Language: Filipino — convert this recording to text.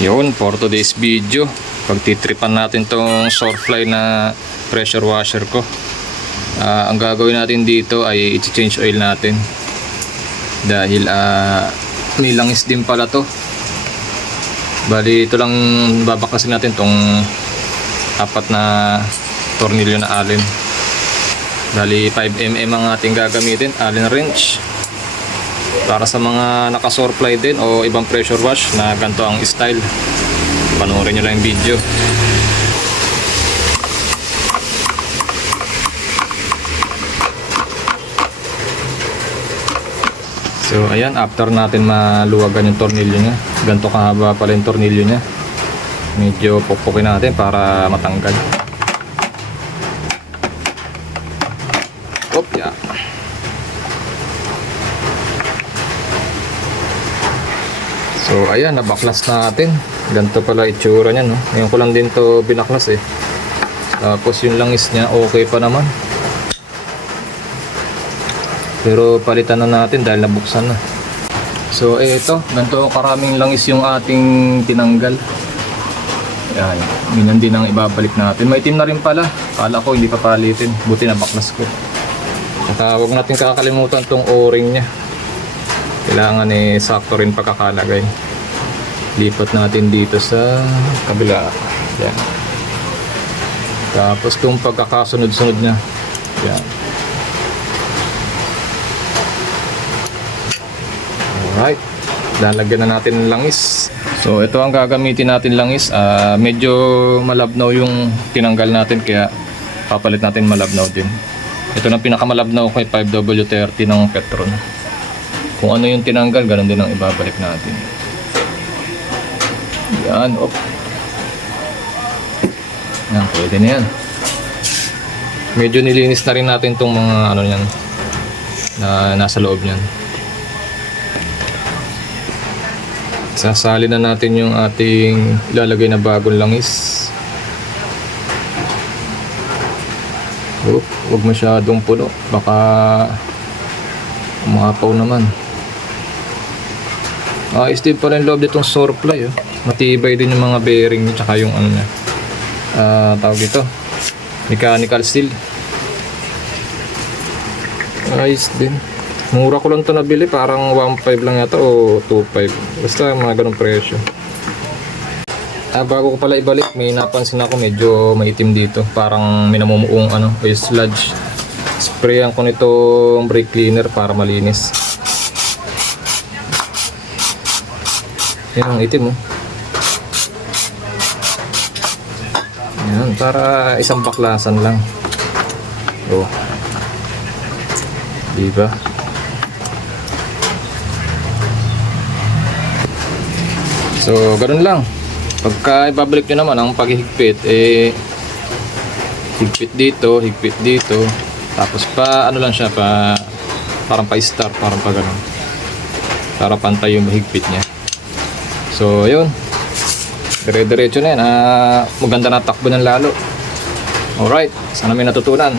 Yun, for today's video, pagtitripan natin tong Surefly na pressure washer ko. Ang gagawin natin dito ay i-change oil natin. Dahil may langis din pala to. Bali, ito lang babaklasin natin tong apat na tornilyo na Allen. Bali, 5mm ang ating gagamitin, Allen wrench. Para sa mga naka-Surefly din o ibang pressure wash na ganito ang style, panoorin nyo lang yung video. So ayan, after natin maluwagan yung tornilyo nya, ganito kahaba pala yung tornilyo nya, medyo pukpukin natin para matanggal. Yeah. So ayan, nabaklas natin. Ganito pala itsura nya, no? Ngayon ko lang din to binaklas eh. Tapos yung langis nya okay pa naman. Pero palitan na natin dahil nabuksan na. So ito, ganito karaming langis yung ating tinanggal. Ayan, ganyan din ang ibabalik natin. Maitim na rin pala. Kala ko hindi pa palitin. Buti nabaklas ko. At huwag natin kakalimutan tong o-ring nya. Kailangan sakto rin pagkakalagay. Lipat natin dito sa kabila. Yan. Tapos itong pagkakasunod-sunod nya. Yan. Alright. Lalagyan na natin ng langis. So ito ang gagamitin natin langis. Medyo malabnaw yung tinanggal natin, kaya papalit natin malabnaw din. Ito na pinakamalabnaw kay 5W30 ng Petron. Kung ano yung tinanggal, ganun din ang ibabalik natin. Yan, op. Yan, pwede na yan. Medyo nilinis na rin natin itong mga ano yan, na nasa loob yan. Sasali na natin yung ating ilalagay na bagong langis. Huwag masyadong puno, baka umapaw naman. Steel pa rin loob ditong Surefly, oh. Matibay din yung mga bearing niya, tsaka yung ano niya, tawag dito, mechanical steel. Ayos din. Mura ko lang to nabili, parang 1.5 lang yata o 2.5, basta mga ganong presyo. Bago ko pala ibalik, may napansin ako medyo maitim dito, parang may namumuong ano, o sludge. Sprayan ko nitong brake cleaner para malinis. Yan ang itim, oh. Yan, para isang baklasan lang. Oh. Diba? So, ganun lang. Pagka ibabalik nyo naman ang paghihigpit, higpit dito, tapos pa ano lang siya, parang pa-star, parang pa ganun, para pantay yung higpit niya. So yun, dire-diretso na yan. Maganda na takbo ng lalo. Alright, sana may natutunan.